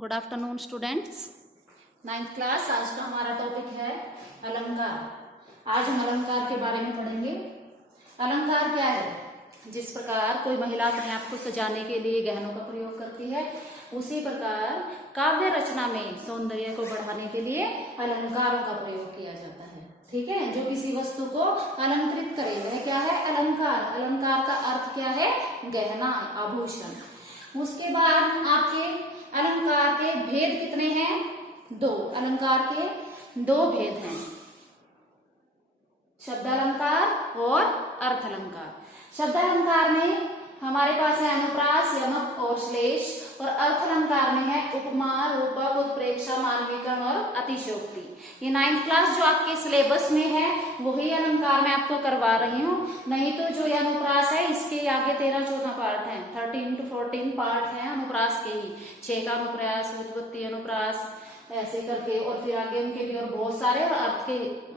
Good afternoon students. 9th class. आज का हमारा टॉपिक है अलंकार। आज हम अलंकार के बारे में पढ़ेंगे। अलंकार क्या है? जिस प्रकार कोई महिला अपने आप को सजाने के लिए गहनों का प्रयोग करती है, उसी प्रकार काव्य रचना में सौंदर्य को बढ़ाने के लिए अलंकारों का प्रयोग किया जाता है। ठीक है, जो किसी वस्तु को अलंकृत करे वह क्या है? अलंकार। अलंकार का अर्थ क्या है? गहना, आभूषण। उसके बाद आपके अलंकार के भेद कितने हैं? 2। अलंकार के 2 भेद हैं, शब्दालंकार और अर्थालंकार। शब्दालंकार में हमारे पास है अनुप्रास, यमक और श्लेष, और अर्थालंकार में है उपमा, रूपक, उत्प्रेक्षा, मानवीकरण और अतिशयोक्ति। ये 9th क्लास जो आपके सिलेबस में है वही अलंकार मैं आपको करवा रही हूँ। नहीं तो जो ये अनुप्रास है इसके आगे 13-14 पार्ट हैं, 13 to 14 पार्ट हैं अनुप्रास के ही। 6 का अनुप्रास, व्युत्पत्ति अनुप्रास, ऐसे करके, और फिर आगे उनके भी और बहुत सारे, और अर्थ के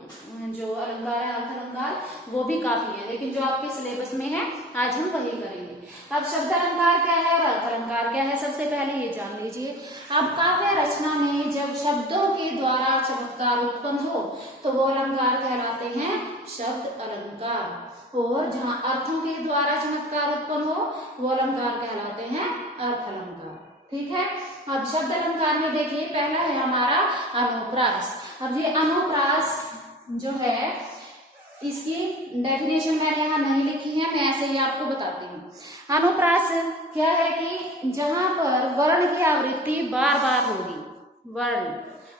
जो अलंकार है, अर्थ अलंकार, वो भी काफी है, लेकिन जो आपके सिलेबस में है आज हम वही करेंगे। अब शब्द अलंकार क्या है और अर्थ अलंकार क्या है, सबसे पहले ये जान लीजिए। अब काव्य रचना में जब शब्दों के द्वारा चमत्कार उत्पन्न हो तो वो अलंकार कहलाते हैं शब्द अलंकार, और जहाँ अर्थों के द्वारा चमत्कार उत्पन्न हो वो अलंकार कहलाते हैं अर्थ अलंकार। ठीक है, अब शब्द अलंकार में देखिए पहला है हमारा अनुप्रास। अब ये अनुप्रास जो है इसकी डेफिनेशन मैंने यहाँ नहीं लिखी है, मैं ऐसे ही आपको बताती हूँ। अनुप्रास क्या है कि जहां पर वर्ण की आवृत्ति बार बार होगी।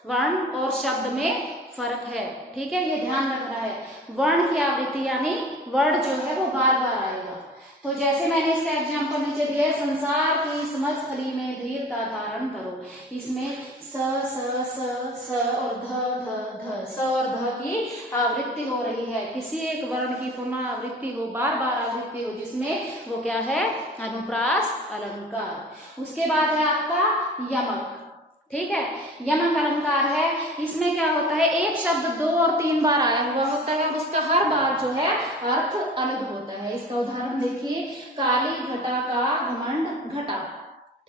वर्ण और शब्द में फर्क है, ठीक है, ये ध्यान रखना है। वर्ण की आवृत्ति यानी वर्ड जो है वो बार बार आएगा। तो जैसे मैंने इसका एग्जाम्पल नीचे दिया है, संसार की समझ थली में धीरता धारण करो। इसमें स और ध स और ध की आवृत्ति हो रही है। किसी एक वर्ण की पुनः आवृत्ति हो, बार बार आवृत्ति हो, जिसमें वो क्या है? अनुप्रास अलंकार। उसके बाद है आपका यमक। ठीक है, यमक अलंकार है। इसमें क्या होता है? एक शब्द 2 और 3 बार आया हुआ होता है, उसका हर बार जो है अर्थ अलग होता है। इसका उदाहरण देखिए, काली घटा का घमंड घटा।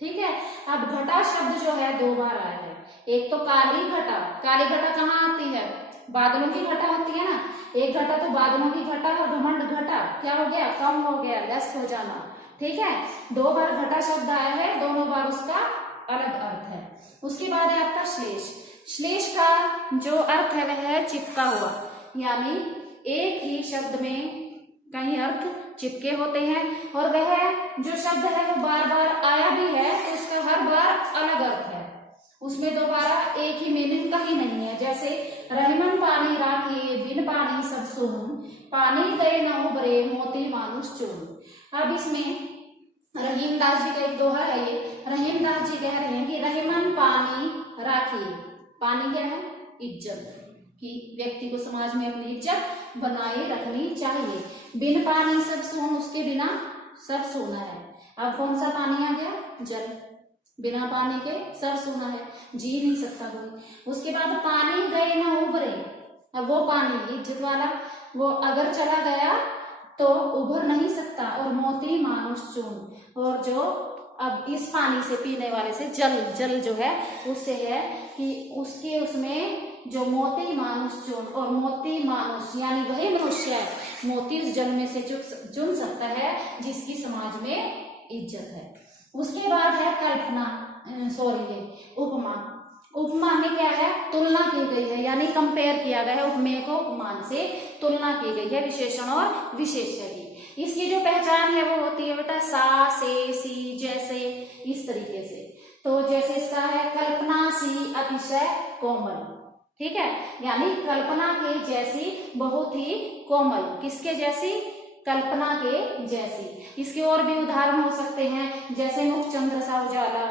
ठीक है, अब घटा शब्द जो है 2 बार आया है। एक तो काली घटा। काली घटा कहाँ आती है? बादलों की घटा होती है ना। एक घटा तो बादलों की घटा, और घमंड घटा क्या हो गया? कम हो गया, लेस हो जाना। ठीक है, 2 बार घटा शब्द आया है, दोनों बार उसका अलग अर्थ है। उसके बाद है आपका श्लेष। श्लेष का जो अर्थ है वह है चिपका हुआ, यानी एक ही शब्द में कई अर्थ चिपके होते हैं, और वह जो शब्द है वो बार बार आया भी है तो उसका हर बार अलग अर्थ है। उसमें दोबारा एक ही मीनिंग कहीं नहीं है। जैसे रहीमन पानी राखी, बिन पानी सब सोन, पानी गए न उबरे, मोती मानुष चोन। अब इसमें रहीम दास जी का एक दोहा है। ये रहीम दास जी कह रहे हैं कि रहीमन पानी राखी। पानी क्या है? इज्जत, कि व्यक्ति को समाज में अपनी इज्जत बनाए रखनी चाहिए। बिन पानी सब सोन, उसके बिना सब सोना है। अब कौन सा पानी आ गया? जल। बिना पानी के सब सोना है, जी नहीं सकता कोई। उसके बाद पानी गए ना उबरे। अब वो पानी इज्जत वाला, वो अगर चला गया तो उभर नहीं सकता। और मोती मानुष चून, और जो अब इस पानी से पीने वाले से जल जो है उससे है कि उसके उसमें जो मोती मानुष चून, और मोती मानुष यानी वही मनुष्य है, मोती उस जल में से चुन सकता है जिसकी समाज में इज्जत है। उसके बाद है कल्पना, उपमा। उपमा में क्या है? तुलना की गई है, यानी कंपेयर किया गया है। उपमेय को उपमान से तुलना की गई है, विशेषण और विशेष्य की। इसकी जो पहचान है वो होती है बेटा सा, से, सी, जैसे, इस तरीके से। तो जैसे इसका है कल्पना सी अतिशय कोमल। ठीक है, यानी कल्पना के जैसी, बहुत ही कोमल। किसके जैसी? कल्पना के जैसी। इसके और भी उदाहरण हो सकते हैं, जैसे मुख चंद्र सा उजाला,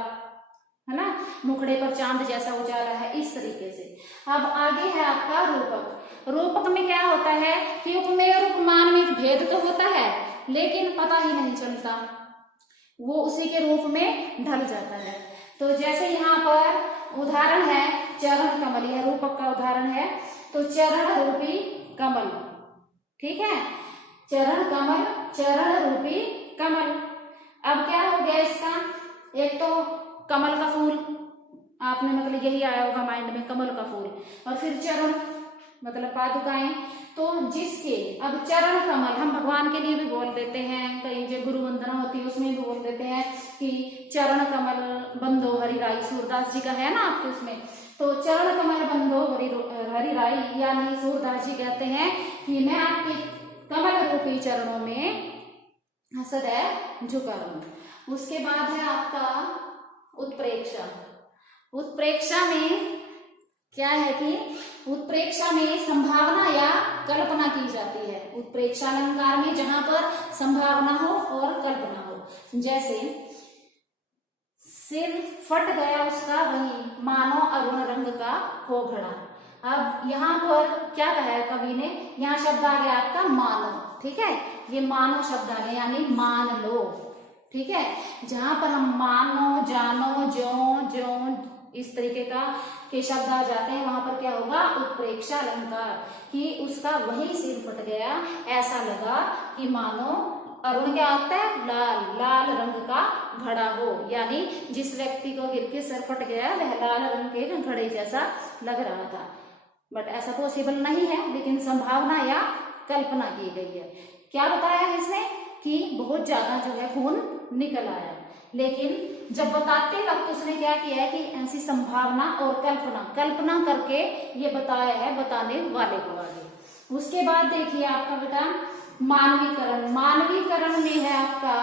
है ना, मुखड़े पर चांद जैसा उजाला है, इस तरीके से। अब आगे है आपका रूपक। रूपक में क्या होता है कि उपमेय और उपमान में भेद तो होता है लेकिन पता ही नहीं चलता, वो उसी के रूप में ढल जाता है। तो जैसे यहाँ पर उदाहरण है चरण कमल, यह रूपक का उदाहरण है। तो चरण रूपी कमल, ठीक है, चरण कमल, चरण रूपी कमल। अब क्या हो गया इसका? एक तो कमल का फूल, आपने मतलब यही आया होगा माइंड में, कमल का फूल। और फिर चरण मतलब पादुकाएं। तो जिसके अब चरण कमल हम भगवान के लिए भी बोल देते हैं, कई जो गुरु वंदना होती है उसमें भी बोल देते हैं कि चरण कमल बंदो हरिराई, सूरदास जी का है ना आपके उसमें। तो चरण कमल बंदो हरिराई, यानी सूरदास जी कहते हैं कि मैं आपके कमल रूपी चरणों में सदैव झुका रहूं। उसके बाद है आपका उत्प्रेक्षा। उत्प्रेक्षा में क्या है कि उत्प्रेक्षा में संभावना या कल्पना की जाती है। उत्प्रेक्षा अलंकार में जहां पर संभावना हो और कल्पना हो। जैसे सिर फट गया उसका वही मानो अरुण रंग का हो घड़ा। अब यहाँ पर क्या कहा है कवि ने, यहाँ शब्द आ गया आपका मानो, ठीक है, ये मानो शब्द आ गया यानी मान लो, ठीक है। जहां पर हम मानो, जानो, ज्यो इस तरीके का के शब्द आ जाते हैं वहां पर क्या होगा, उत्प्रेक्षा अलंकार, कि उसका वही सिर फट गया, ऐसा लगा कि मानो अरुण क्या होता है, लाल लाल रंग का घड़ा हो, यानी जिस व्यक्ति को गिर के सर फट गया वह लाल रंग के घड़े जैसा लग रहा था। बट ऐसा पॉसिबल नहीं है, लेकिन संभावना या कल्पना की गई है। क्या बताया है इसने कि बहुत ज्यादा जो है खून निकल आया, लेकिन जब बताते वक्त उसने क्या किया है कि ऐसी संभावना और कल्पना करके ये बताया है बताने वाले को आगे। उसके बाद देखिए आपका बेटा मानवीकरण। मानवीकरण में है आपका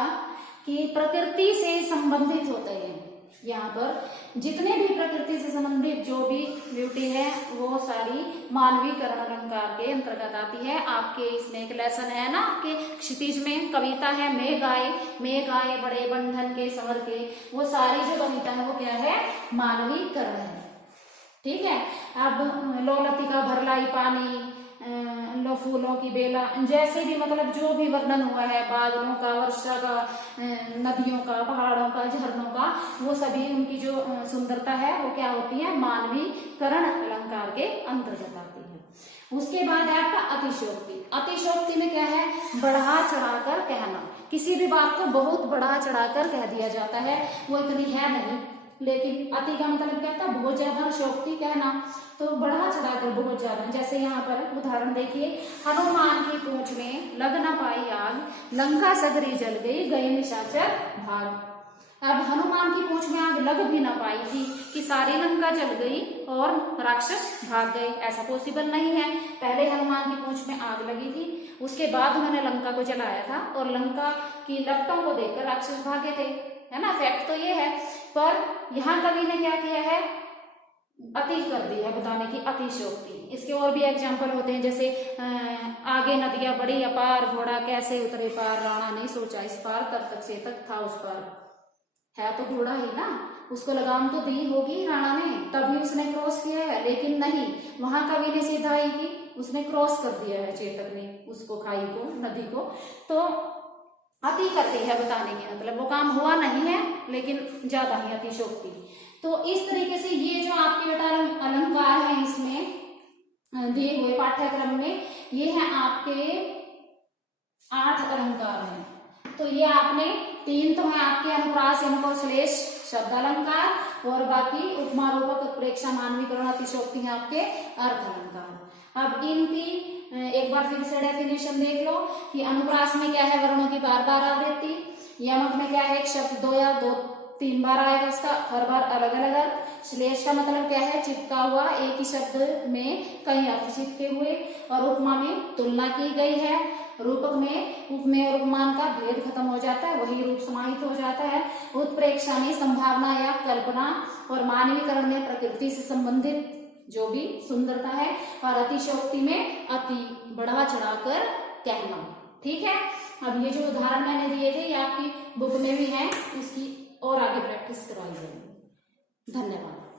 कि प्रकृति से संबंधित होते हैं। यहाँ पर जितने भी प्रकृति से संबंधित जो भी ब्यूटी है वो सारी मानवीकरण अलंकार के अंतर्गत आती है। आपके इसमें एक लेसन है ना, आपके क्षितिज में कविता है, मेघ आए बड़े बंधन के समर के, वो सारी जो कविता है वो क्या है, मानवीकरण है, ठीक है। अब लोलतिका भरलाई पानी, लो फूलों की बेला, जैसे भी मतलब जो भी वर्णन हुआ है बादलों का, वर्षा का, नदियों का, पहाड़ों का, झरनों का, वो सभी उनकी जो सुंदरता है वो क्या होती है, मानवीकरण अलंकार के अंतर्गत आती है। उसके बाद है आपका अतिशयोक्ति। अतिशयोक्ति में क्या है, बढ़ा चढ़ाकर कहना। किसी भी बात को बहुत बढ़ा चढ़ाकर कह दिया जाता है, वो इतनी है नहीं, लेकिन अति का मतलब क्या था, बहुत ज्यादा, शोक्ति कहना तो बढ़ा चढ़ाकर बहुत ज्यादा। जैसे यहाँ पर उदाहरण देखिए, हनुमान की पूंछ में लग न पाई आग, लंका सगरी जल गई, गए निशाचर भाग। अब हनुमान की पूंछ में आग लग भी ना पाई थी कि सारी लंका जल गई और राक्षस भाग गए, ऐसा पॉसिबल नहीं है। पहले हनुमान की पूंछ में आग लगी थी, उसके बाद उन्होंने लंका को जलाया था और लंका की लपटों को देखकर राक्षस भागे थे, है ना, फैक्ट तो ये है। पर यहाँ कवि ने क्या किया है, अति कर दी है बताने की, अतिशयोक्ति। इसके और भी एग्जाम्पल होते हैं, जैसे आगे नदियां बड़ी अपार, घोड़ा कैसे उतरे पार, राणा नहीं सोचा इस पार, तब तक से तक था उस पार। है तो घोड़ा ही ना, उसको लगाम तो दी होगी राणा ने, तभी उसने क्रॉस किया है, लेकिन नहीं, वहां कवि ने सीधाई की, उसने क्रॉस कर दिया है चेतक ने उसको, खाई को, नदी को। तो अति करती है बताने की, मतलब वो काम हुआ नहीं है लेकिन ज्यादा ही अतिशयोक्ति। तो इस तरीके से ये जो आपके बेटा अलंकार है इसमें दिए हुए पाठ्यक्रम में, ये है आपके 8 अलंकार हैं। तो ये आपने 3 तो है आपके अनुप्रास, यमक और श्लेष शब्द अलंकार, और बाकी उपमा, रूपक, उत्प्रेक्षा, मानवीकरण, अतिशयोक्ति है आपके अर्थ अलंकार। अब इनकी एक बार फिर से डेफिनेशन देख लो कि अनुप्रास में क्या है, वर्णों की बार बार आवृत्ति। यमक में क्या है, एक शब्द 2 या 2-3 बार आएगा उसका, हर बार अलग अलग अर्थ। श्लेष का मतलब क्या है, चिपका हुआ, एक ही शब्द में कई अर्थ चिपके हुए। और उपमा में तुलना की गई है। रूपक में उपमेय और उपमान का भेद खत्म हो जाता है, वही रूप समाहित हो जाता है। उत्प्रेक्षा में संभावना या कल्पना, और मानवीकरण में प्रकृति से संबंधित जो भी सुंदरता है, और अतिशयोक्ति में अति बढ़ा चढ़ाकर कहना, ठीक है। अब ये जो उदाहरण मैंने दिए थे ये आपकी बुक में भी है, इसकी और आगे प्रैक्टिस करवाई जाएगी। धन्यवाद।